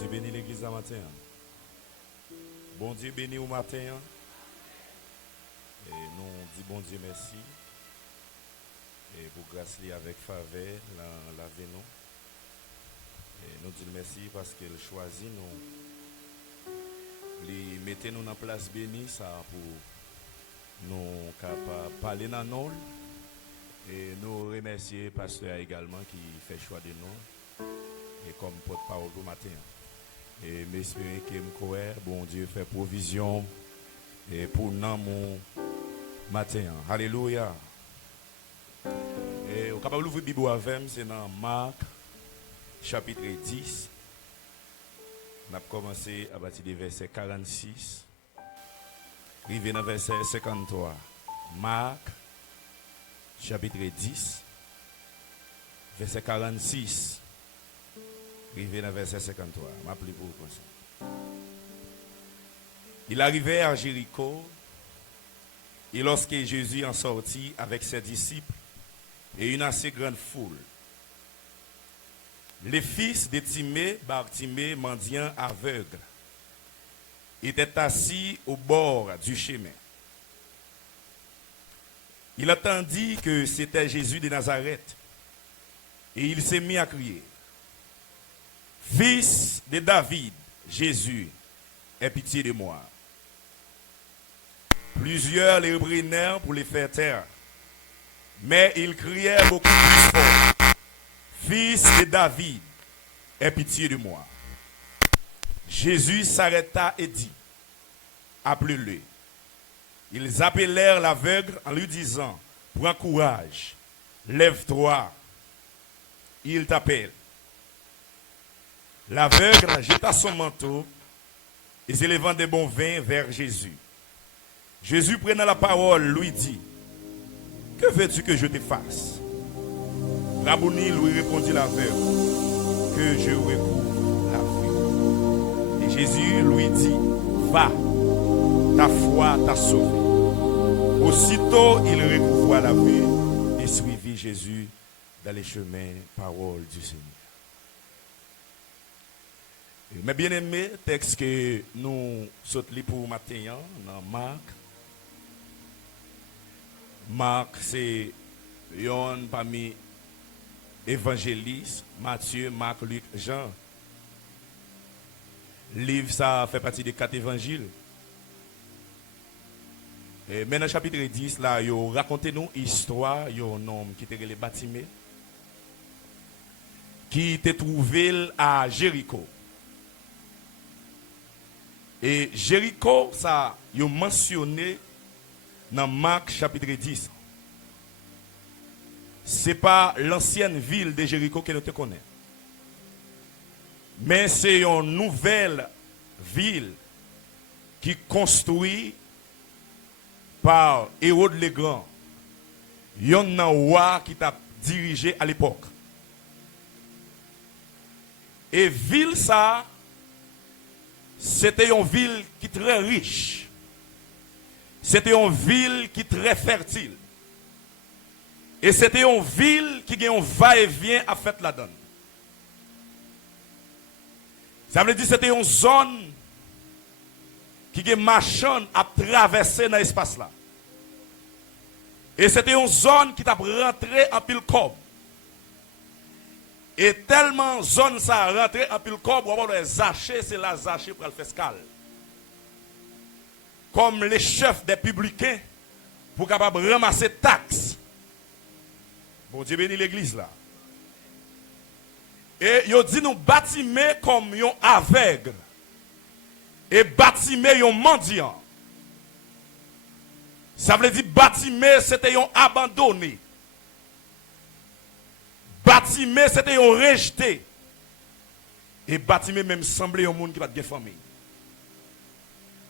Dieu bénit l'église ce matin. Bon Dieu bénit au matin. Et nous disons bon Dieu merci. Et pour grâce avec faveur, la nous. Et nous disons merci parce qu'il choisit nous. Il mettez nous dans place bénie ça pour nous capables parler dans nous. Et nous remercier le pasteur également qui fait choix de nous. Et comme porte-parole pour matin. Et m'espérer que bon Dieu fait provision et pour nous mon matin. Alléluia. Et au capable d'ouvrir Bible avec c'est dans Marc chapitre 10. On a commencé à partir du verset 46. Arrivé dans verset 53. Marc chapitre 10 verset 46. Arrivé dans verset 53. M'appelez pour comme ça. Il arrivait à Jéricho et lorsque Jésus en sortit avec ses disciples et une assez grande foule, les fils de Timée, Bartimée, mendiant aveugle, étaient assis au bord du chemin. Il entendit que c'était Jésus de Nazareth et il s'est mis à crier: Fils de David, Jésus, aie pitié de moi. Plusieurs les reprenèrent pour les faire taire, mais il criait beaucoup plus fort: Fils de David, aie pitié de moi. Jésus s'arrêta et dit: Appelez-le. Ils appelèrent l'aveugle en lui disant: Prends courage, lève-toi, il t'appelle. L'aveugle jeta son manteau et s'élevant des bons vins vers Jésus. Jésus prenant la parole lui dit: Que veux-tu que je te fasse? Rabouni lui répondit l'aveugle: Que je recouvre la vue. Et Jésus lui dit: Va, ta foi t'a sauvé. Aussitôt il recouvra la vue et suivit Jésus dans les chemins, parole du Seigneur. Mais bien aimé, texte que nous sautons pour matin dans Marc. Marc, c'est un parmi évangélistes, Matthieu, Marc, Luc, Jean. Le livre, ça fait partie des 4 évangiles. Et maintenant, chapitre 10, là, il raconte nous l'histoire d'un homme qui était Bartimée, qui était trouvé à Jéricho. Et Jéricho, ça, il est mentionné dans Marc chapitre 10. Ce n'est pas l'ancienne ville de Jéricho que nous te connaissons. Mais c'est une nouvelle ville qui est construite par Hérode le Grand. Il y a un roi qui t'a dirigé à l'époque. Et ville ça, c'était une ville qui est très riche. C'était une ville qui est très fertile. Et c'était une ville qui a un va-et-vient à faire la donne. Ça veut dire que c'était une zone qui a marchand à traverser dans l'espace là. Et c'était une zone qui t'a rentré en pile cob. Et tellement zone ça rentré en pile cob, on va zacher, c'est la zacher pour le faire escale. Comme les chefs des publicains pour capable ramasser taxes. Bon Dieu bénit l'église là. Et il dit nous bâtiments comme un aveugle. Et bâtiments un mendiant. Ça veut dire bâtiment c'était un abandonné. Bâtiment c'était un rejeté. Et bâtiment même semblait un monde qui n'a pas de famille.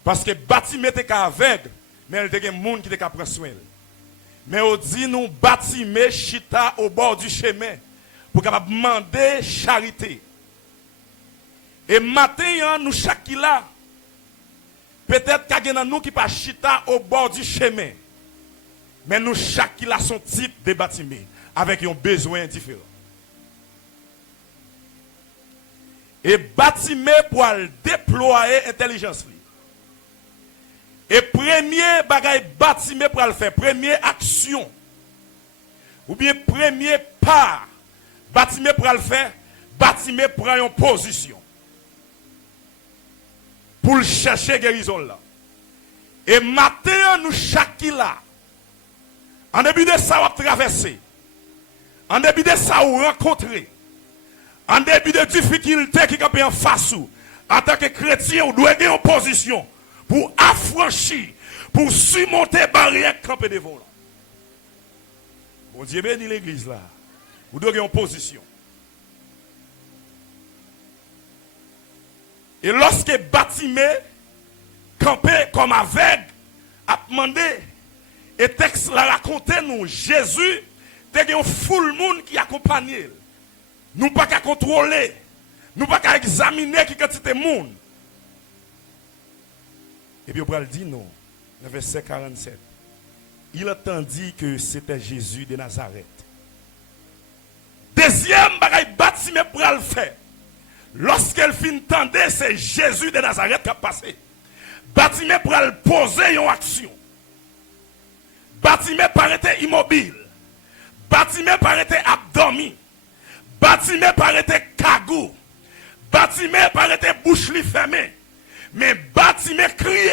Parce que bâtiment était aveugle, mais il était un monde qui était prendre soin. Mais on dit nous bâtiment chita au bord du chemin pour capable demander charité. Et maintenant nous chaque là peut-être qu'il y a nous qui pas chita au bord du chemin. Mais nous chaque là son type de bâtiment avec un besoin différent. Et bâtiment pour déployer intelligence. Et premier bagage bâtiment pour le faire, première action, ou bien premier pas, bâtiment pour le faire, bâtiment prend une position. Pour chercher guérison là. Et maintenant, nous chaque là, en début de ça, on va traverser. En début de ça, on rencontrer. En début de difficulté qui est en face, en tant que chrétien, on doit avoir une position pour affranchir, pour surmonter les barrières campées devant. Bon Dieu bénit l'église là. Vous devez avoir une position. Et lorsque bâtiment campé comme aveugle a demandé, et texte l'a raconté nous, Jésus, il y a un full monde qui accompagne. Nous pas qu'à contrôler, nous pas qu'à examiner qui quantité de monde. Et puis on va le dire non, le verset 47. Il entendit que c'était Jésus de Nazareth. Deuxième bâtiment pour le faire. Lorsqu'elle fin entendait, c'est Jésus de Nazareth qui a passé. Bâtiment pour le poser en action. Bâtiment paraît immobile. Bâtiment paraît abdomen. Bâtiment paraît cagou. Bâtiment paraît bouche fermée. Mais bâtiment crié.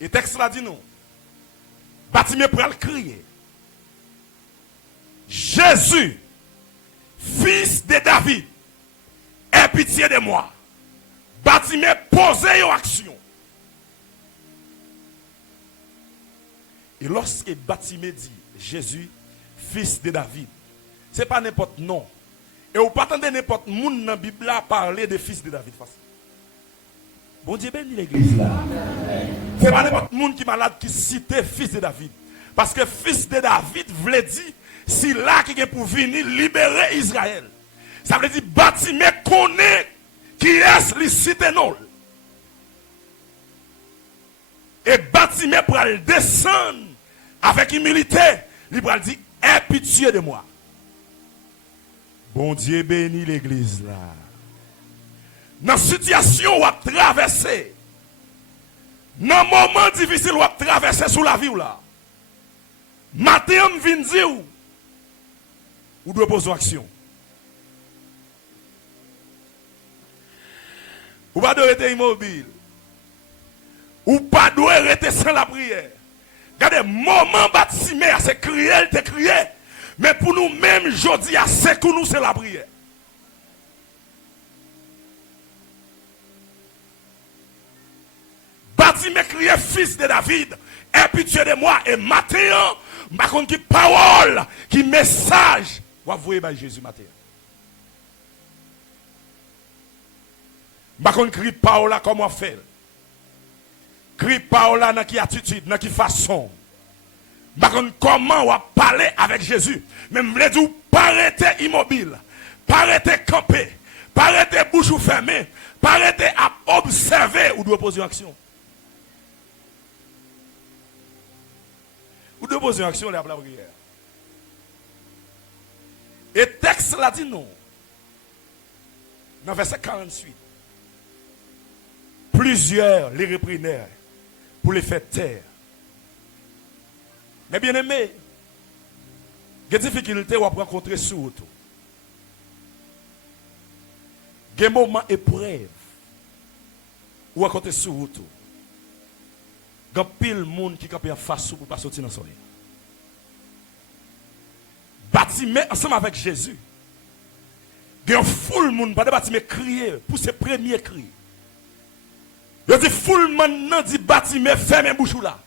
Et texte là dit nous. Bâtiment pour le crier. Jésus, fils de David, aie pitié de moi. Bâtiment posé en action. Et lorsque bâtiment dit Jésus, fils de David, ce n'est pas n'importe nom. Et vous ne pas attendre n'importe monde dans la Bible là parler de fils de David. Bon Dieu bénit l'église là. Ce n'est pas n'importe monde qui est malade qui cite fils de David. Parce que fils de David voulait dire si là qui est pour venir libérer Israël. Ça veut dire bâtiment connaît qui est le cité non. Et bâtiment pour aller descendre avec humilité, il va dire aie pitié de moi. Bon Dieu bénit l'église là. Dans la situation où on traverser, dans un moment difficile où on traverser sous la vie là. Matin, on vient dire ou doit poser action. Ou pas de rester immobile. Ou pas de rester sans la prière. Regardez, moment bâtiment, c'est crier, c'est crier. Mais pour nous-mêmes, je dis à ce que nous, c'est la prière. Bâtiment crier, fils de David, aie pitié de moi. Et maintenant, par contre, qui parole, qui message, vous voyez par Jésus matin. Par contre, crie parole comment faire. Crie parole dans qui attitude, dans qui façon. Par contre, comment on va parler avec Jésus. Même vous dire, pas rester immobile, pas rester campé, pas rester bouche fermée, pas rester à observer ou doit poser une action. Ou doit poser une action, la prière. Et texte là dit non. Dans verset 48. Plusieurs les reprenèrent pour les faire taire. Mais bien aimé, il y a des difficultés qu'on va rencontrer sur tout. Il y a des moments épreuves où on va rencontrer sur tout. Il y a pile de monde qui est en face pour ne pas sortir dans le soleil. Bâtiment ensemble avec Jésus. Il y a un full monde, pas de bâtiment crier pour ses premiers cris. Il y a des full maintenant dit bâtiment ferme bouche là.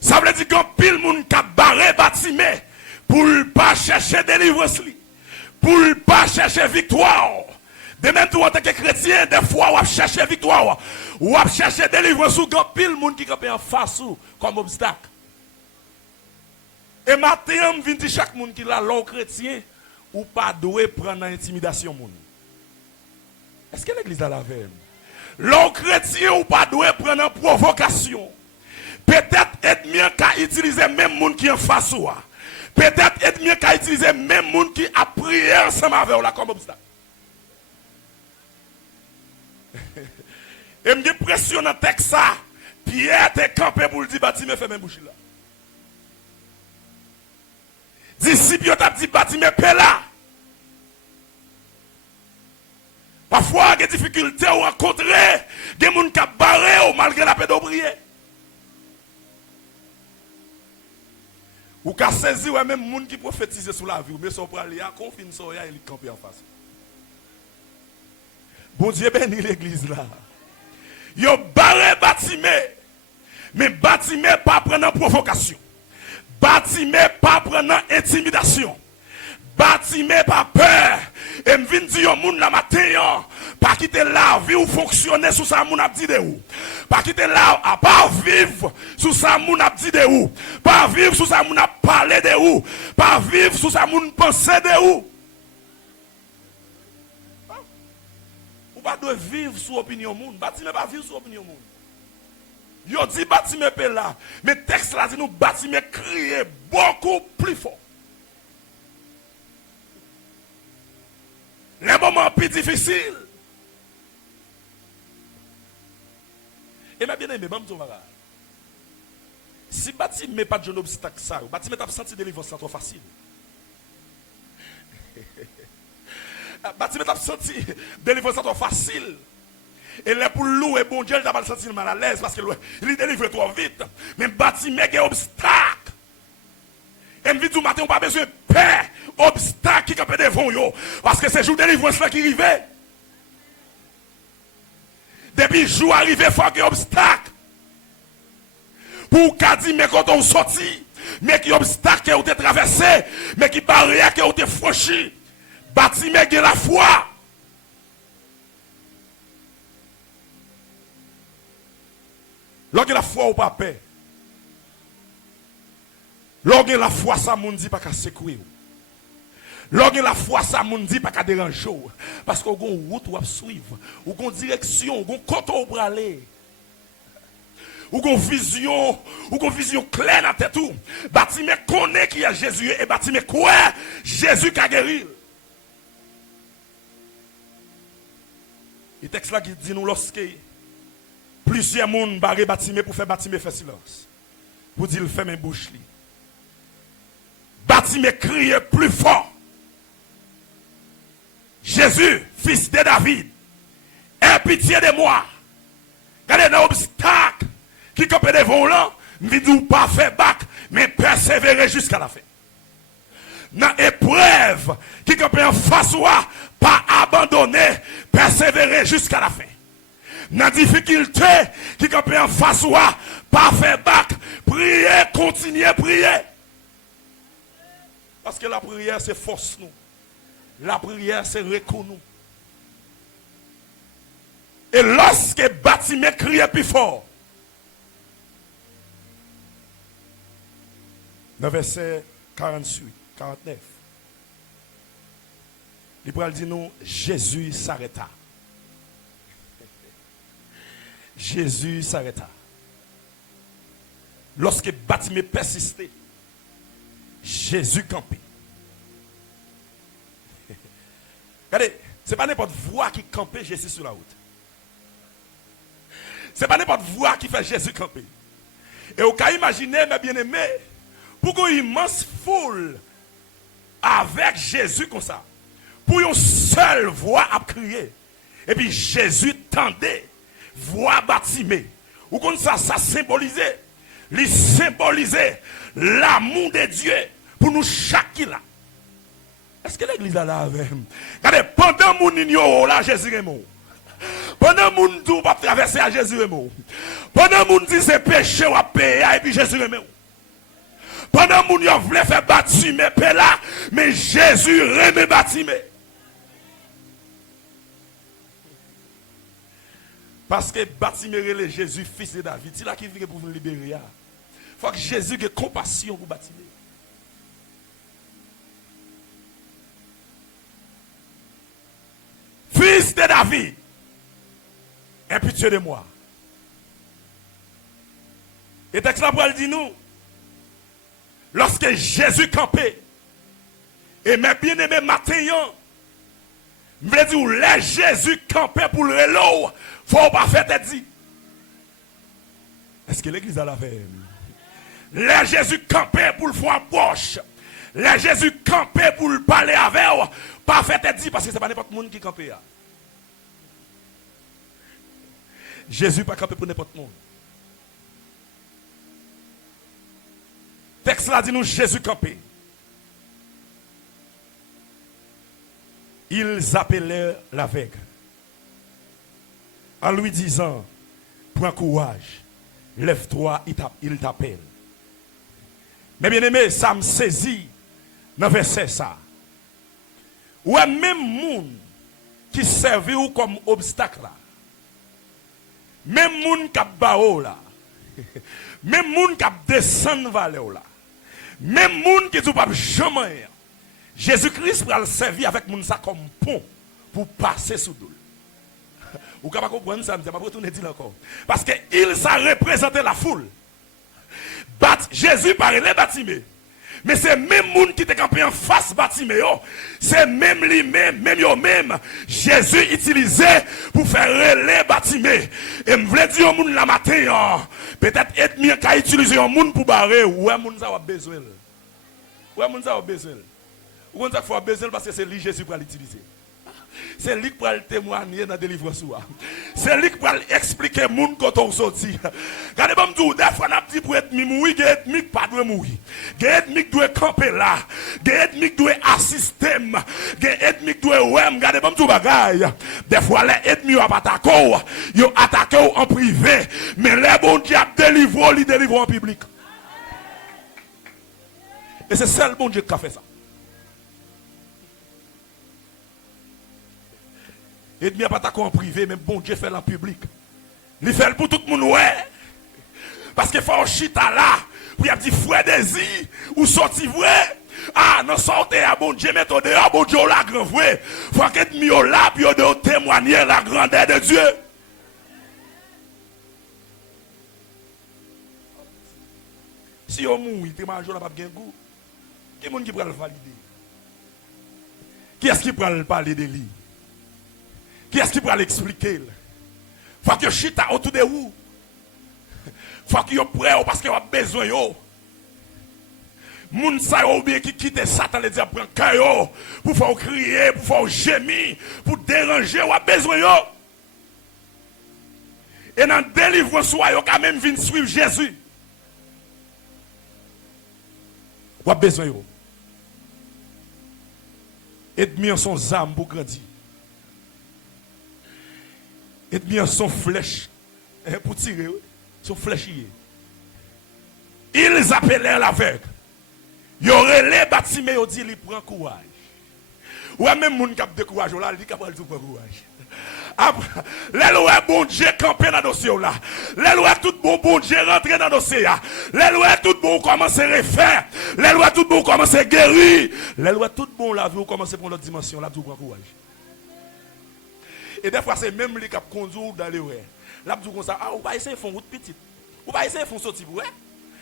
Ça veut dire qu'un pile monde qui a barré bâtiment pour ne pas chercher délivrance, pour ne pas chercher victoire. De même, tout en tant que chrétien, des fois, on va chercher victoire, on va chercher délivrance, ou un pile monde qui est en face comme obstacle. Et maintenant, je viens dire chaque monde qui est là, l'homme chrétien, ou pas doué prendre l'intimidation. Est-ce que l'église a la veille? L'homme chrétien ou pas doué prendre en provocation. Peut-être être mieux qu'à utiliser même monde qui est en face ou. Peut-être être mieux qu'à utiliser même monde qui a prié ensemble avec là comme obstacle. Et me l'impression dans le texte ça, Pierre était campé pour le dire bâtiment fait même bouche là. Disciple t'a dit bâtiment paix là. Parfois, il y a des difficultés à rencontrer, il y a des gens qui ont barré malgré la paix de prier. Ou qu'a saisi ou même gens qui prophétisent sur la vie, mais son pour aller à confine so ya il camper en face. Bon Dieu béni l'église là. Yo barré bâtiment. Mais bâtiment pas prendre provocation. Bâtiment pas prendre intimidation. Bâtiment pas peur. Et me vinn dire au monde la matin pas quitter la vie ou fonctionner sous ça moun a dit de ou. Pas quitter là à pas vivre sous ça moun a dit de ou. Pas vivre sous ça moun a parlé de ou. Pas vivre sous ça moun penser de ou. Ou pas de vivre sous opinion moun. Bâtiment pas vivre sous opinion moun. Yo dit bâtiment paix là, mais texte là dit nous bâtiment crier beaucoup plus fort. Les moments plus difficiles. Et ma bien-aimé, je vais si bâtiment n'est pas de obstacle, ça, bâtiment a senti délivrance trop facile. Bâtiment a senti délivrance trop facile. Et là pour louer bon Dieu, il n'a pas senti mal à l'aise parce qu'il délivre trop vite. Mais bâtiment est obstacle. Et me dit tout matin, on n'a pas besoin de paix, obstacle qui peut devant yo. Parce que c'est jour de délivrance là qui arrive. Depuis jour arrivé, il faut qu'il y ait obstacle. Pour qu'à dire, mais quand on sortit, mais qui obstacle qui a été traversé, mais qui barrière qui a été franchi, bâtiment qui la foi. Lorsque la foi ou pas paix, lorsque la foi, ça moun dit pas qu'à secouer. Lorsque la foi, ça moun dit pas qu'à déranger. Parce qu'on a une route ou à suivre, ou une direction, ou un côté où aller. Ou une vision claire dans la tête. Bâtiment connaît qui est Jésus et bâtiment quoi Jésus qui a guéri. Le texte là qui dit nous lorsque plusieurs monde barré bâtiment pour faire bâtiment faire silence. Pour dire ferme une bouche li. Bâtiment crie plus fort. Jésus, fils de David, aie pitié de moi. Regardez dans l'obstacle qui campe devant là, ne dit pas faire bac, mais persévérer jusqu'à la fin. Dans l'épreuve qui campe en face ou pas abandonner, persévérer jusqu'à la fin. Dans la difficulté qui campe en face ou pas faire bac, prier, continuer, prier. Parce que la prière, c'est force nous. La prière, c'est reconnu. Et lorsque bâtiment crie plus fort, dans verset 48, 49, il dit nous, Jésus s'arrêta. Jésus s'arrêta. Lorsque bâtiment persistait, Jésus campait. Regardez, ce n'est pas n'importe voix qui campait Jésus sur la route. Ce n'est pas n'importe voix qui fait Jésus camper. Et vous pouvez imaginer, mes bien-aimés, pour une immense foule avec Jésus comme ça, pour une seule voix à crier. Et puis Jésus tendait, voix bâtimée. Ou comme ça symbolisait. Il symbolisait l'amour de Dieu pour nous chaque là. Est-ce que l'église là avec? Regardez, pendant mon igno là, Jésus est mort. Pendant mon tout va traverser à Jésus est mort. Pendant mon dit c'est péché ou à payer et puis Jésus est mort. Pendant mon yo voulait faire bâtiment là, mais Jésus remet bâtiment. Parce que bâtiment relève Jésus fils de David, c'est là qui vient pour vous libérer. Il faut que Jésus ait compassion pour bâtiment. Fils de David, aie pitié de moi. Et texte là pour le dire nous, lorsque Jésus campait, et mes bien-aimés matin, je veux dire, les Jésus campait pour le vélo, faut pas faire tête dit. Est-ce que l'église a la fait? Les Jésus campait pour le faire approche. Les Jésus campait pour le parler avec eux, pas faire tête dit, parce que ce n'est pas n'importe monde qui campait. Jésus pas campé pour n'importe monde. Texte là dit nous Jésus campé. Ils appelèrent l'aveugle en lui disant, prends courage, lève-toi, il t'appelle. Mais bien aimé, ça me saisit dans verset ça. Ou même monde qui servait comme obstacle là. Même monde qui a bao là. Même monde qui a descendu vallée là. Même monde qui ne pas jamais. Jésus-Christ va le servir avec moun ça comme pont pour passer sous l'eau. Vous ne comprenez pas ça, je ne vais pas retourner dire encore. Parce qu'il ça représentait la foule. Jésus parlait les bâtiments. Mais c'est même monde qui était campé en face bâtiment. C'est même lui-même, même Jésus utilisait pour faire relais bâtiment. Et je voulais dire au monde la matin, peut-être être mieux qu'à utiliser un monde pour barrer. Ouais, monde ça a besoin. Ouais, monde ça a besoin. Ou ça faut besoin parce que c'est lui Jésus pour l'utiliser. C'est lui qui va le témoigner dans la délivrance. C'est lui qui va expliquer aux gens quand on sortit. Regardez, je me dis, des fois, on a dit pour être mourir, il y a des ethniques qui ne doivent pas mourir. Il y a des ethniques qui doivent camper là. Il y a des ethniques qui doivent assister. Il y a des ethniques qui doivent regardez, je me dis, bagaille. Des fois, les ethniques ont attaqué, ils ont attaqué en privé. Mais les bons Dieu délivrent, ils délivrent en public. Et c'est seul bon Dieu qui a fait ça. Et bien pas en privé, mais bon Dieu fait en public. Il fait pour tout le monde, ouais. Parce qu'il faut chita là, pour y dire frère désir, ou sorti vrai. Ah, non, sortez à bon Dieu, mettez dehors, bon Dieu, la grand vrai. Faut que vous là, puis vous témoigner la grandeur de Dieu. Si on mourit, il n'a pas de goût. Qui est-ce qui peut le valider? Qui est-ce qui peut parler de lui? Qui est-ce qui peut l'expliquer? Il faut que chita autour de vous. Il faut que vous prêts parce que vous avez besoin. Moun sa ou bien qui quitte Satan les dire prendre cœur pour faire crier, pour faire gémir, pour déranger, vous avez besoin. Et dans le délivrance, vous avez quand même venir suivre Jésus. Vous avez besoin. Et bien son âme pour grandir. Et bien son flèche pour tirer, son flèche. Ils appelèrent l'aveugle. Ils auraient les bâtiments, ils disent, il prend courage. Ou même moun qui a découragé, là, il dit qu'il prend courage. Les lois bon Dieu camper dans le dossier là. Les lois tout bon Dieu rentrer dans le dossier là. Les lois tout bon commencer à refaire. Les lois tout bon commencer à guérir. Les lois tout bon la vie commencer pour l'autre dimension là, tout prend courage. Et des fois, c'est même les qui conduisent dans les rues. Là, vous comme ça, ah, on va essayer de faire une route petite. On va essayer de faire sortir. Ouais.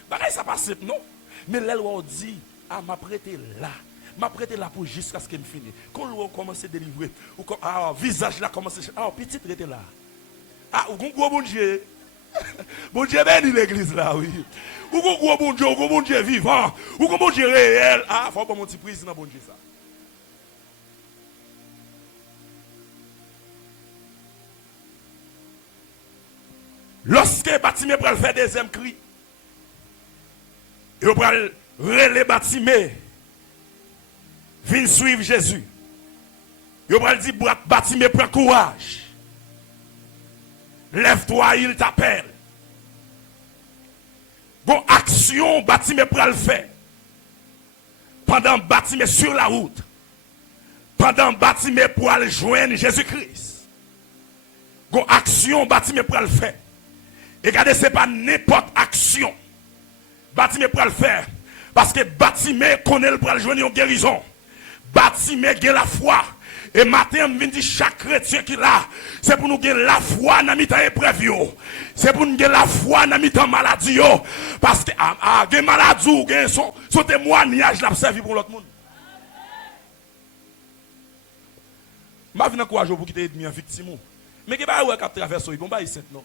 Bah, ça passe simple, non. Mais là, on dit, ah, m'a prêté là. M'a prêté là pour jusqu'à ce qu'il finisse. Quand l'on commence à délivrer, ou quand, ah, visage là commence à. Ah, petit prêté là. Ah, ou gros bon Dieu. Bon Dieu béni l'église là, oui. Ou gros bon Dieu vivant. Ou gros bon Dieu réel. Ah, faut pas mon petit président, bon Dieu ça. Lorsque Bâtiment pral faire deuxième cri, il pral relé Bâtiment, vient suivre Jésus. Il pral dire Bâtiment prend courage. Lève-toi, il t'appelle. Bon action Bâtiment pral faire. Pendant Bâtiment sur la route. Pendant Bâtiment pour aller joindre Jésus-Christ. Bon action Bâtiment pral faire. Et regardez, ce n'est pas n'importe action. Bâtiment pour le faire. Parce que bâtiment connaît pour le joindre en guérison. Bâtiment a la foi. Et matin, je dis chaque chrétien qui là, c'est pour nous gagner la foi dans mi-temps épreuve. C'est pour nous gagner la foi dans mi-temps maladie. Parce que, gagner maladie ou gagner son témoignage l'a servi pour l'autre monde. Je vais venir encourager pour quitter ennemi en victime. Mais qui va pas traverser, il va ici non.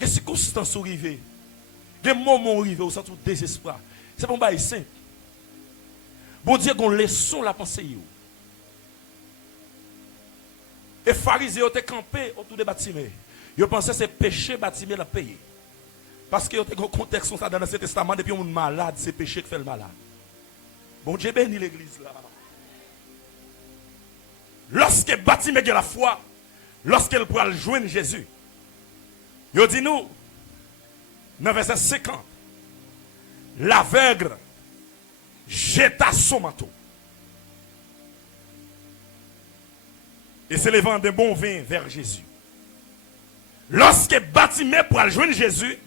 Les circonstances sont arrivées. Les moments arrivés où ça tout désespoir. C'est pour moi simple. Bon Dieu, qu'on leçon la pensée. Et les pharisiens ont campé autour des bâtiments. Ils pensaient que c'est péché bâtiment la payer. Parce que y a un contexte dans l'Ancien Testament, depuis un malade, c'est péché qui fait le malade. Bon Dieu bénit l'église là. Lorsque bâtiment a la foi, lorsqu'elle pourra joindre Jésus, il dit nous, dans verset 50, l'aveugle jeta son manteau. Et s'élevant d'un bon vin vers Jésus. Lorsque Bartimée pour aller joindre Jésus,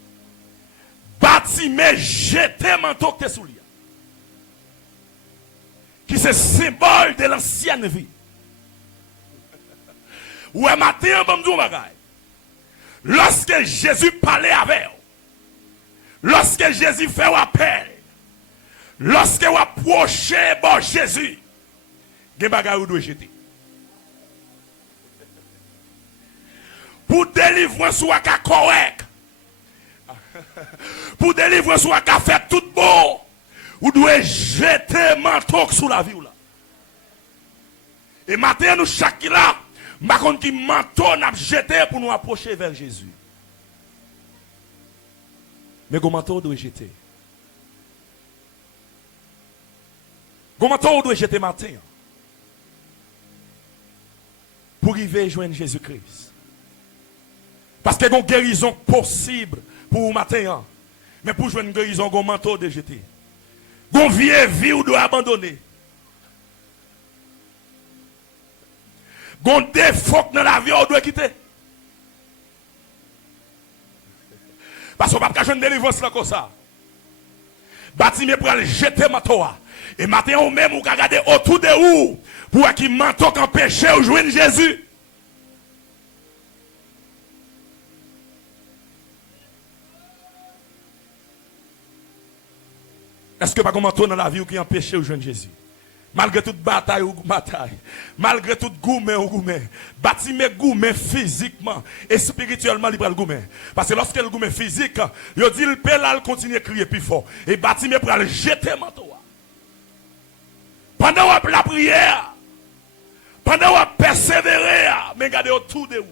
Bartimée jetait manteau qui était sous lui. Qui c'est symbole de l'ancienne vie. Ouais, matin, bon Dieu, bagaille. Lorsque Jésus parlait avec vous, lorsque Jésus fait un appel, lorsque vous approchez bon Jésus, vous doit jeter. Pour délivrer soit correct, pour délivrer soit fait tout bon, vous devez jeter manteau sous la vie. Et maintenant, nous, chaque là, nous qui manteau n'a jeté pour nous approcher vers Jésus. Mais le manteau doit jeter. Le manteau doit jeter matin. Pour arriver à joindre Jésus-Christ. Parce qu'il y a une guérison possible pour vous matin. Mais pour joindre une guérison, il y a un manteau de jeter. Une vieille vie ou doit abandonner. Gon défaut dans la vie, on doit quitter. Parce qu'on ne peut pas jouer une délivrance là comme ça. Bartimée pour aller jeter manteau. Et maintenant, ou même, ou regarder autour de vous pour qu'il manteau qu'en péché ou joindre Jésus. Est-ce que pas un manteau dans la vie ou qui empêche ou joindre Jésus? Malgré toute bataille ou bataille, malgré toute gourmet ou gourmet, Bartimée gourmet physiquement et spirituellement il le gourmet. Parce que lorsque le gourmet physique, il dit le père là, il continue à crier plus fort. Et Bartimée pour le jeter manteau. Pendant la prière, pendant la persévérer, mais regardez autour de vous.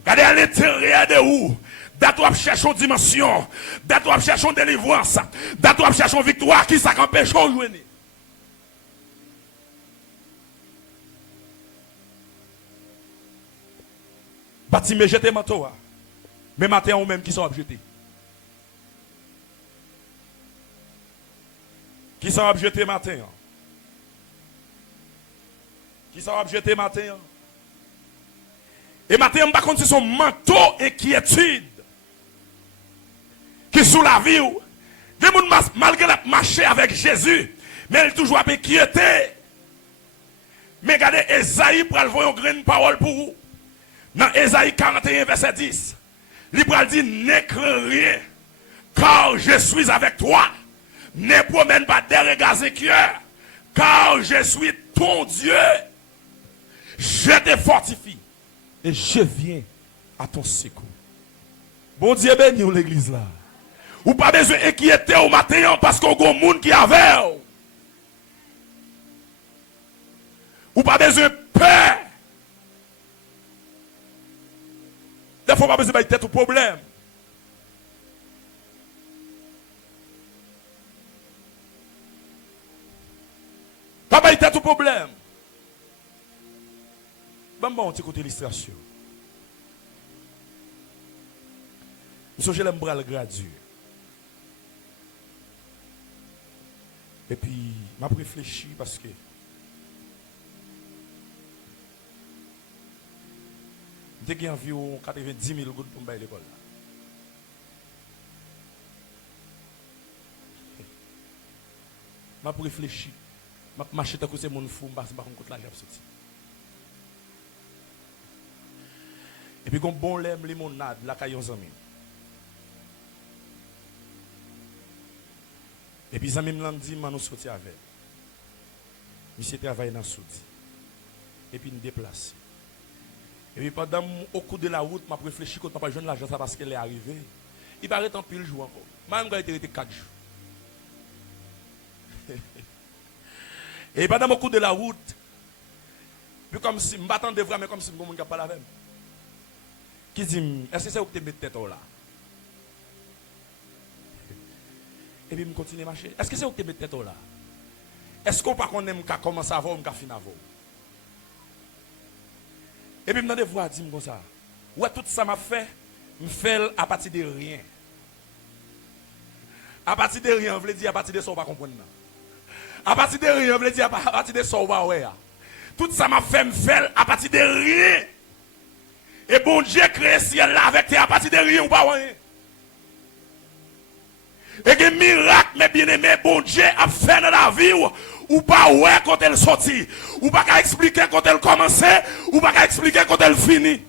Regardez à l'intérieur de vous. D'être chercher une dimension, d'être chercher une délivrance, d'être chercher une victoire qui s'empêche de jouer. Bartimée jeté manteau. Mais matin ou même qui sont objetés. Qui sont objetés matin. Qui sont objetés matin. Et matin, on ne sait pas si son manteau inquiétude. Qui sous la vie. Des gens malgré la marché avec Jésus. Mais il toujours inquiété. Mais regardez, Esaïe pour avoir une grande parole pour vous. Dans Esaïe 41, verset 10, l'Ibrahim dit, ne crains rien, car je suis avec toi. Ne promène pas des regards inquiets, car je suis ton Dieu. Je te fortifie et je viens à ton secours. Bon Dieu béni l'église là. Ou pas besoin d'inquiéter au matin parce qu'on a un monde qui avait. Ou pas besoin de peur. Il ne faut pas besoin de tête au problème. Pas de tête au problème. Bon, on t'écoute l'illustration. Monsieur, je l'aime bras le gradué. Et puis, je m'ai réfléchi parce que j'ai environ 90 000 gouttes pour me l'école. m'a réfléchi. M'a marché tant que c'est mon fou, m'pas pas contre l'argent sorti. Et puis gon bon lait limonade la caillon zami. Et puis zami m'l'a dit nous sorti avec. Monsieur travaille dans Soudi. Et puis nous déplacer. Et puis pendant au cours de la route, m'a réfléchi quand pas jeune l'argent ça parce qu'elle est arrivée. Il paraît en pile jour encore. Même quand il était 4 jours. Et pendant au cours de la route, puis comme si je m'attendais vraiment comme si je ne parlais avec moi. Qui dit, est-ce que c'est où que tu mets tête là? Et puis je continue à marcher. Est-ce que c'est où que tu mets tête là? Est-ce qu'on ne connaît pas comment ça va ou comment finir? Et puis je me demande voir dire comme ça. Ouais, tout ça m'a fait, je fais à partir de rien. À partir de rien, je veux dire à partir de ça, on ne va pas comprendre. À partir de rien, je veux dire à partir de ça, on va voir. Tout ça m'a fait me faire à partir de rien. Et bon Dieu crée ciel là avec toi à partir de rien ou pas rien. Et que miracle, mes bien-aimés, bon Dieu a fait dans la vie ou pas ouais quand elle sortit. Ou pas qu'à expliquer quand elle commençait. Ou pas qu'à expliquer quand elle finit.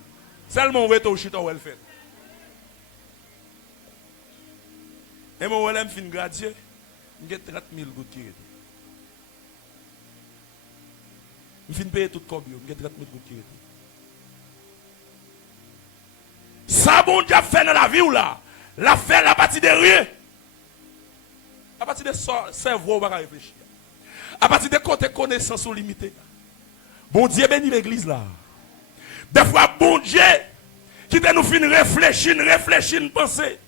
Seulement on va au chita où elle fait. Et moi, je suis gradué. J'ai 30 000 gouttes qui étaient. Je suis payé tout le cobio. J'ai 30 000 gouttes qui étaient. Ça, bon Dieu a fait dans la vie ou là. La fait à partir de rien. À partir de cerveau, on va réfléchir. À partir de côté connaissances limitées. Bon Dieu bénit l'église là. Des fois, bon Dieu, qui te nous fait réfléchir, penser.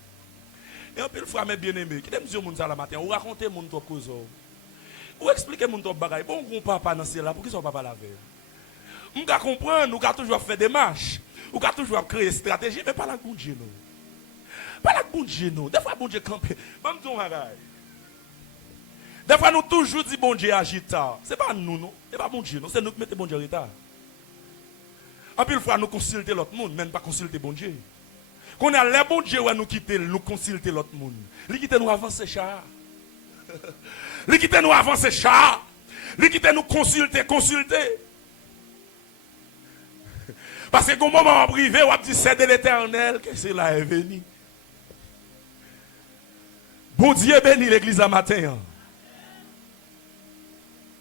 Et un peu le fois, mes bien-aimés, qui te dit au ça la matin, ou raconter mon top cause, ou expliquer mon top bagaille. Bon, on papa dans ce là, pour qui son papa la veille. On peut comprendre, nous avons toujours fait des marches, nous avons toujours créé des stratégies, mais pas la bon Dieu. Pas la bon Dieu. Des fois, bon Dieu campe. Même ton bagaille. Des fois, nous toujours dit bon Dieu agite. Ce n'est pas nous, non. Ce n'est pas bon Dieu, non. C'est nous qui mettons bon Dieu en retard. En plus, fois, nous consulter l'autre monde, même pas consulter bon Dieu. Quand on a les bon Dieu, nous quitter, nous consulter l'autre monde. Lui quitter nous avancer, chat. Lui quitter nous avancer, chat. Lui quitter nous consulter. Parce qu'au moment privé, on a dit c'est de l'éternel que c'est là est venu. Bon Dieu bénit l'église à matin.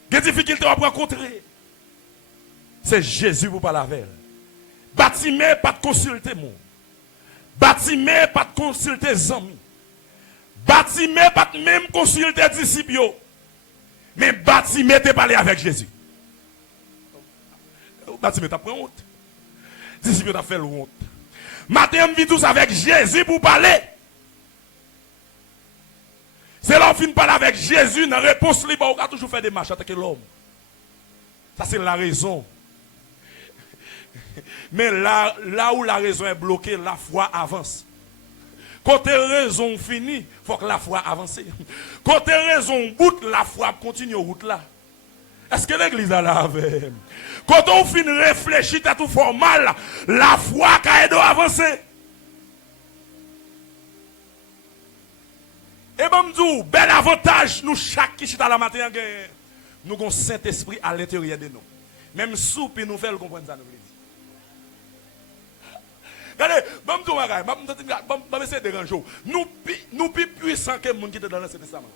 Quelle difficulté on va rencontrer? C'est Jésus pour parler avec elle. Bâtiment, pas de consulter mon. Bâtiment, pas de consulter les amis. Bâtiment, pas de même consulter les disciples. Mais bâtiment, tu parlé avec Jésus. Bâtiment, tu as pris honte. Disciples, tu as fait honte. Matin, on vit tous avec Jésus pour parler. C'est là qu'on finit parler avec Jésus. Dans la réponse libre, on a toujours fait des marches avec l'homme. Ça, c'est la raison. Mais là où la raison est bloquée, la foi avance. Quand la raison finit, il faut que la foi avance. Quand la raison bout, la foi continue route là. Est-ce que l'église a la avec? Quand on finit de réfléchir, tu as tout fait mal, la foi a aidé à avancer. Et bon, nous, bel avantage, nous, chaque qui chita la matin, nous avons Saint-Esprit à l'intérieur de nous. Même soupe, nous faisons comprendre ça, nous voulons dire. Regardez, bon, essayer de déranger. Nous plus puissants que les gens qui sont dans l'Ancien Testament.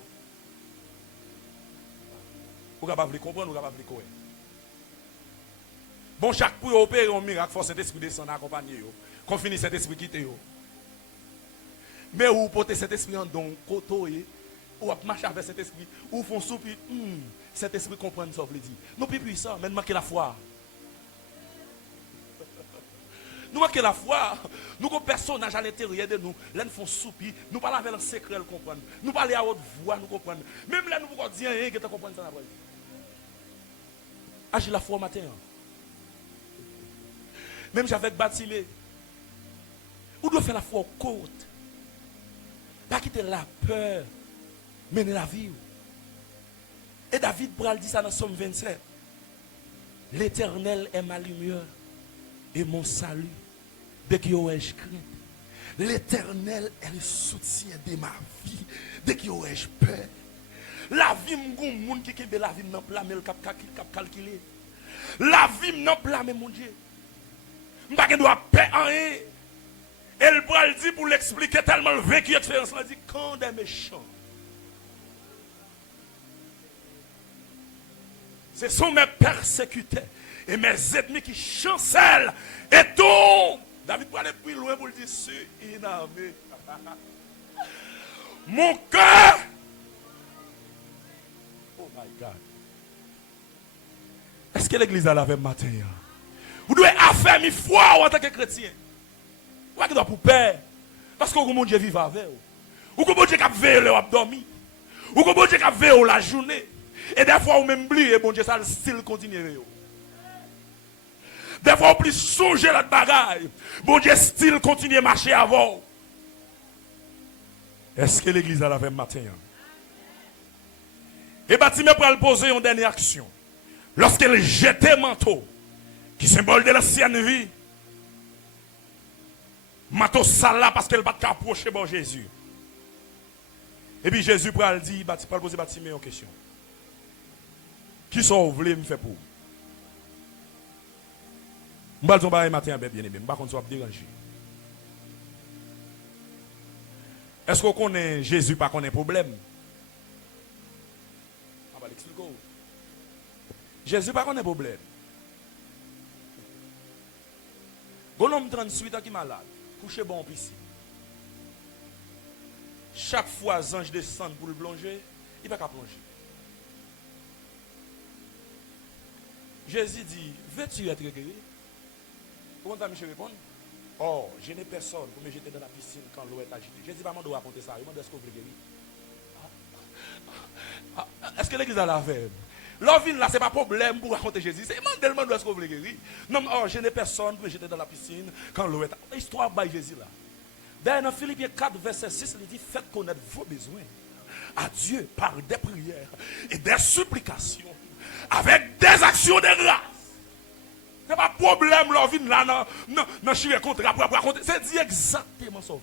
Vous ne pouvez pas comprendre, vous ne pouvez pas comprendre. Bon, chaque pour opérer un miracle, il faut Saint-Esprit descendre accompagner. Qu'on finisse Saint-Esprit quitter. Mais vous portez cet esprit en don, ou marcher avec cet esprit, ou font soupi, cet esprit comprend ça, vous le dit. Nous plus puissants, mais nous manquons la foi. Nous manquons la foi. Nous avons un personnage à l'intérieur de nous. Là, nous faisons soupi, nous parlons avec le secret, nous comprenons. Nous parlons à haute voix, nous comprenons. Même là, nous pouvons dire rien que tu comprends ça. Agis la foi au matin. Même j'avais bâtimé. Où doit faire la foi courte? Pas quitter la peur, mener la vie. Et David Bral dit ça dans Somme 27. L'Éternel est ma lumière et mon salut. Dès que je crains. L'Éternel est le soutien de ma vie. Dès que je peur. La vie m'gon moun qui kembe la vie nan plame le cap calculer. La vie nan plame mon Dieu. M'pa gen doit paix en rien. Elle pral dit pour l'expliquer tellement le vécu expérience là dit quand des méchants. Ce sont mes persécuteurs et mes ennemis qui chancellent et tombent. David peut aller plus loin pour le dire, suis inarmé. Mon cœur. Oh my God. Est-ce que l'église a lavé matin? Vous devez affermir foi en tant que chrétien. Vous devez pour peur. Parce que mon Dieu vit avec vous. Ou que mon Dieu a veillé le abdomen. Ou que mon Dieu a veillé la journée. Et des fois, vous même oubliez, bon Dieu, ça le style continue. Des fois, vous plus songer la bagaille. Bon Dieu, style continue à marcher avant. Est-ce que l'église a la même matin? Et bâtiment pour le poser une dernière action. Lorsqu'elle jetait manteau, qui symbole de l'ancienne vie, manteau sale là parce qu'elle va approcher bon Jésus. Et puis Jésus pour le dire, pour le poser bâtiment une question. Qui sont vous voulez me faire pour? Je vais vous dire matin bien aimé, je ne vais pas vous déranger. Est-ce qu'on connaît Jésus pas qu'on a un problème? On va l'expliquer. Jésus pas qu'on a un problème. Un homme 38 ans qui est malade, couché bon ici. Chaque fois les anges descendent pour le plonger, il ne va pas plonger. Jésus dit, veux-tu être guéri? Pourquoi tu répondre? Oh, je n'ai personne pour me jeter dans la piscine quand l'eau est agitée. Jésus va me raconter ça. Il m'a dit, est-ce que vous voulez guérir? Est-ce que l'église a la verbe? L'envie là, ce n'est pas problème pour raconter Jésus. C'est tellement est-ce que vous voulez guérir? Non, oh, je n'ai personne pour me jeter dans la piscine quand l'eau est agitée. Histoire by Jésus là. D'ailleurs, dans Philippiens 4, verset 6, il dit, faites connaître vos besoins à Dieu par des prières et des supplications. Avec des actions de grâce. Ce n'est pas problème, leur vie là, non, je suis contre, pour raconter. C'est dit exactement ça.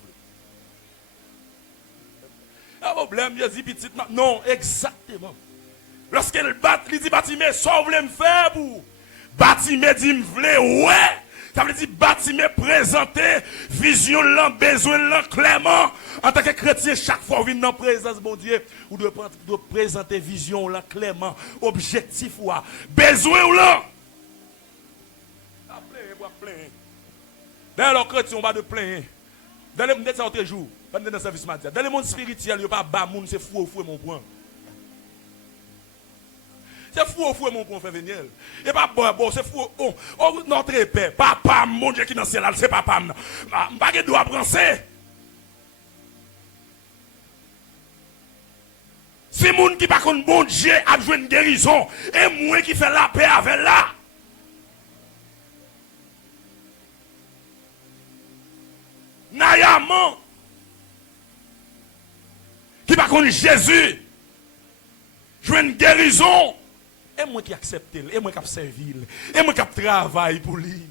Pas problème, il dit petit, non, exactement. Lorsqu'elle bat, il dit, bâtiment, ça vous voulez me faire pour. Bâtiment dit, me voulez, ouais. Ça veut dire, bâtiment présenter, vision, besoin, clairement. En tant que chrétien, chaque fois, vous venez dans la présence, bon Dieu, vous devez présenter vision, clairement, objectif, ou besoin, ou là. Plein. Dans les chrétiens, on va de plein. Dans les mondes, c'est autre jour. Dans le service matin. Dans le monde spirituel, il n'y a pas de bas, c'est fou, mon point. C'est fou, mon point, fait venir. Et pas bon, c'est fou. Oh, notre père, papa, mon Dieu qui est dans le ciel, c'est papa. Je ne pas doit penser. Si mon qui pas contre bon Dieu a besoin de guérison, et moi qui fait la paix avec là. Nayaman qui pas contre Jésus, je veux une guérison. Et moi qui accepte, et moi qui servi, et moi qui travaille pour lui.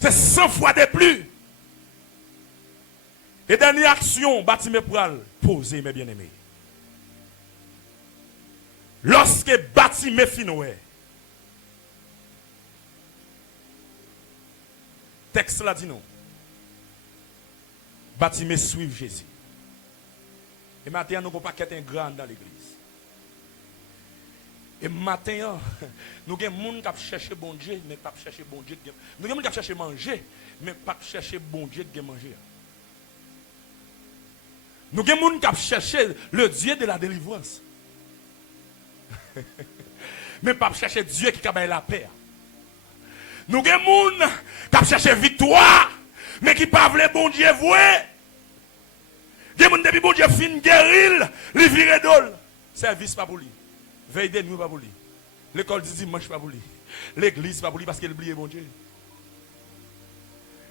C'est 100 fois de plus. Et dernière action, bâtiment pour poser, mes bien-aimés. Lorsque bâtiment finoué, texte là dit non. Bâtiment suivre Jésus. Et maintenant, nous avons pas qu'être un grand dans l'église. Et maintenant, nous avons des gens qui cherchent bon Dieu, mais pas chercher bon Dieu. Nous avons des gens qui cherchent manger, mais pas chercher bon Dieu de manger. Nous avons des gens qui cherchent le Dieu de la délivrance. Mais pas chercher Dieu qui a la paix. Nous avons des gens qui cherchent victoire, mais qui ne parlent pas bon Dieu voué. Des gens depuis bon Dieu fin guérir, li vire d'ol. Service pas pour lui. Veille de nuit pas pour lui. L'école du dimanche pas pour lui. L'église pas pour lui parce qu'elle oublie bon Dieu.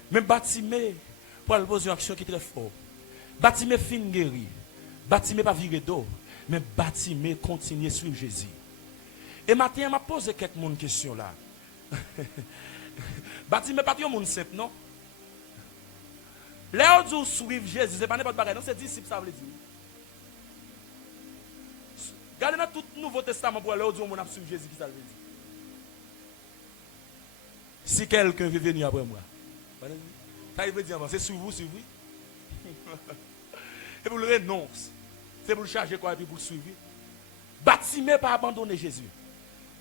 Mais bâtiment pour poser une action qui est très fort. Bâtiment fin guéri. Bâtiment pas vire d'eau, mais bâtiment continue suivre Jésus. Et maintenant m'a posé quelques questions là. Bâtiment pas un monde simple non? Les autres suivent Jésus, ce n'est pas n'importe quoi, non, c'est disciple, ça veut dire. Regardez dans tout le Nouveau Testament pour aller au Dieu, on a suivi Jésus qui ça veut dire. Si quelqu'un veut venir après moi, ça veut dire, c'est sur vous, sur vous. Et vous le renoncer. C'est pour le charger quoi et puis pour le suivre. Bâtimez pas abandonner Jésus.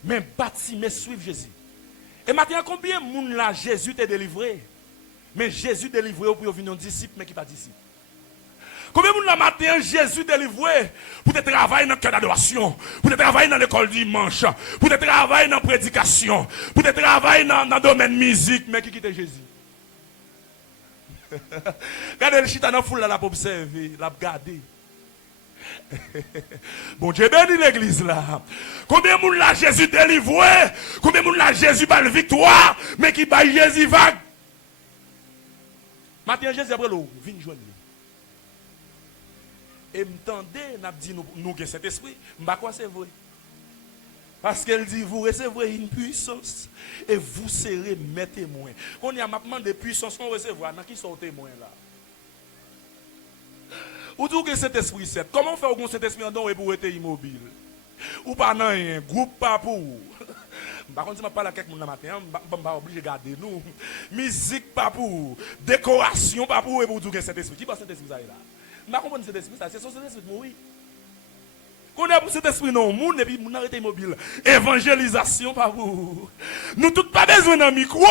Mais bâtimez suivre Jésus. Et maintenant, combien de monde là Jésus t'a délivré? Mais Jésus délivré pour venir un disciple, mais qui pas disciple. Combien de monde là matin Jésus délivré pour te travailler dans le cœur d'adoration, pour te travailler dans l'école dimanche, pour te travailler dans la prédication, pour te travailler dans le domaine musique, mais qui quitte Jésus? Regardez le chita dans la foule là pour observer, la regarder. Bon Dieu béni l'église là. Combien de monde là Jésus délivré? Combien de monde là Jésus bat la victoire, mais qui bat Jésus vague? Maintenant Jésus après l'eau, vient joindre. Et m'tendez, n'a dit nous que cet esprit, m'ba quoi c'est vrai. Parce qu'elle dit vous recevrez une puissance et vous serez mes témoins. Quand il y a maintenant de puissance qu'on recevoir, dans qui sont témoins là? Ou dit que cet esprit c'est comment faire que cet esprit en don et pour être immobile? Ou pas non un groupe pas pour. Par contre si je parle à quelqu'un matin, je suis obligé de garder nous. Musique pas pour, décoration pas pour et pour dire que cet esprit qui passe cet esprit là. Je ne comprends pas cet esprit, c'est son esprit de mourir. Quand on a pour cet esprit non, moun et puis moun arrête immobile. Évangélisation par vous. Nous tous pas besoin d'un micro,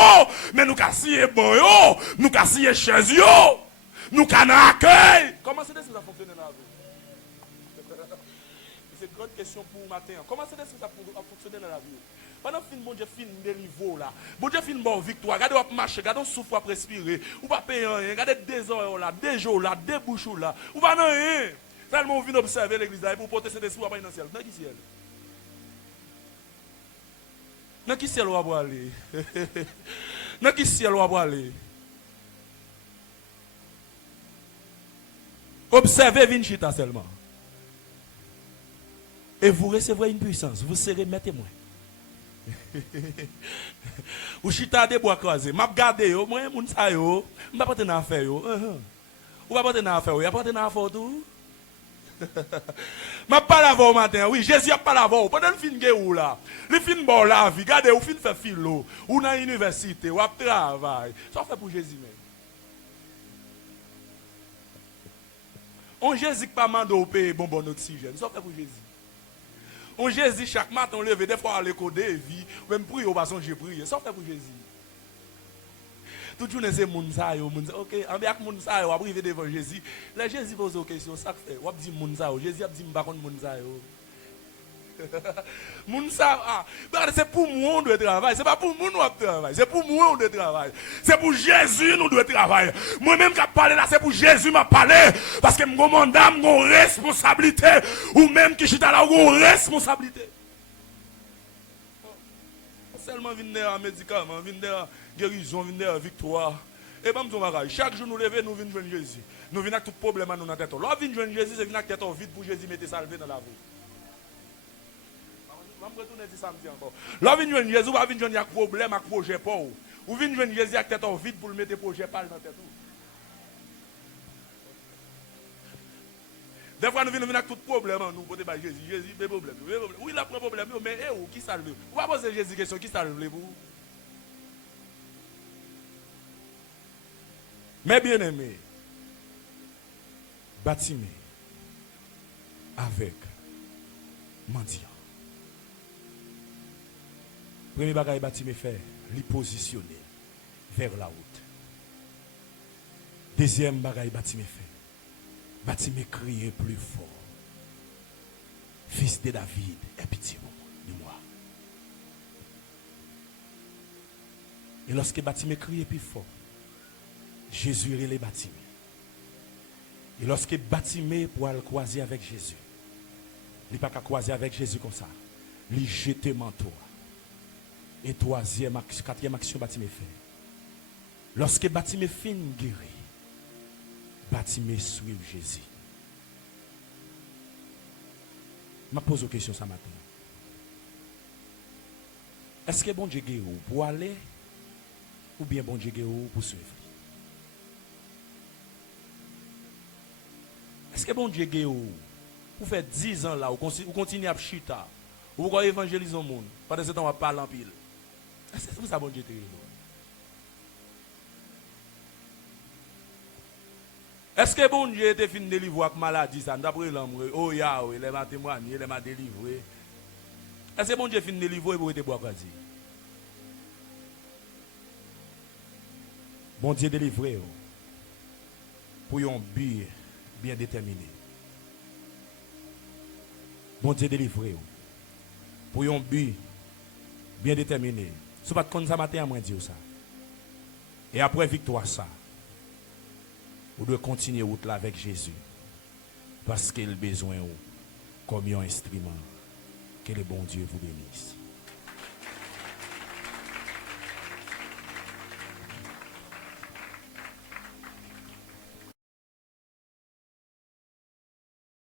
mais nous casser bon yo, nous casser chaise yo, nous can accueil. Comment cet esprit ça fonctionne dans la vie? C'est une grande question pour matin. Comment cet esprit ça fonctionne dans la vie? Pendant que bon Dieu fin délivre là, bon Dieu fin bon victoire, regardez on marcher, regardez on souffle à respirer, ou pas payer rien, regardez des heures là, des jours là, des bouches là, ou pas non rien. Seulement on vient observer l'église là pour porter cet esprit dans le ciel. Dans qui ciel? Dans qui ciel on va aller? Dans qui ciel on va aller? Observez Vinchita seulement. Et vous recevrez une puissance, vous serez mes témoins. Ou chita de bois croisé, m'a regardé yo, moi moun sa yo, m'a pas tena affaire yo. Ou pas tena affaire yo, y a pas tena affaire tout. M'a pas avant matin, oui, Jésus a pas avant, pendant le fin guerre là. Le fin bon la vie, regardez ou fin fait philo, ou dans l'université, ou à travail. Ça fait pour Jésus même. On Jésus pas mande au payer bonbon oxygène, ça fait pour Jésus. On Jésus chaque matin on lève des fois à l'école de vie, même prier au basson j'ai prié, ça fait pour Jésus. Tout journée c'est moun sa yo, OK, en bien moun sa yo, après devant Jésus, là Jésus pose une question, ça fait, ou dit moun sa yo, Jésus a dit m'pa konn moun sa yo. Moun sa c'est pour moi on doit travailler, c'est pas pour moun on travaille, c'est pour moi on doit travailler. C'est pour Jésus nous doit travailler. Moi-même qui parle là, c'est pour Jésus m'a parlé parce que mon mandat, mon responsabilité ou même qui chita là, mon responsabilité. Seulement venir à médicaments, venir à guérison, venir à victoire. Et bien, chaque jour nous lever, nous venons joindre Jésus. Nous venons avec tout problème à nous dans la tête. Là, venir joindre Jésus, c'est venir avec tête vide pour Jésus mettre salvé dans la vie. Je vais retourner dire samedi encore. Là, venir joindre Jésus, va venir joindre avec problème, avec projet pour. Ou venir joindre Jésus avec tête vide pour le mettre projet pas dans la tête. Des fois, nous venons avec tout problème, nous pour débattre Jésus. Jésus, des problèmes. Oui, il a pas de problème, mais qui salve? Vous va poser Jésus question, qui salve vous? Mais bien aimé, bâtimé avec mendiant. Premier bagage bâtimé fait, lui positionner vers la route. Deuxième bagage bâtimé fait. Bâtiment crier plus fort. Fils de David, aie pitié de moi. Et lorsque bâtiment crier plus fort, Jésus est les bâtiments. Et lorsque bâtiment pour aller croiser avec Jésus, il n'est pas qu'à croiser avec Jésus comme ça. Il jette manteau. Et quatrième action bâtiment fait. Lorsque bâtiment fin guéri, bâtiment suivre Jésus. Je me pose une question ce matin. Est-ce que bon Dieu guérit pour aller ou bien bon Dieu guérit pour suivre? Est-ce que bon Dieu guérit Vous faites 10 ans là, vous continuez à chita. Vous évangéliser le monde. Pendant ce temps, on va parler en pile. C'est pour ça que bon Dieu te dit. Est-ce que bon Dieu était fini de délivrer avec maladie ça? D'après l'homme, oh Yahweh, il m'a témoigné, il m'a délivré. Est-ce que bon Dieu finit de délivrer pour te boire quasi? Bon Dieu délivré pour un but bien déterminé. Bon Dieu délivré pour un but bien déterminé. Ce n'est pas comme ça matin à moi dire ça. Et après victoire ça, vous devez continuer route là avec Jésus. Parce qu'il a besoin comme un instrument. Que le bon Dieu vous bénisse.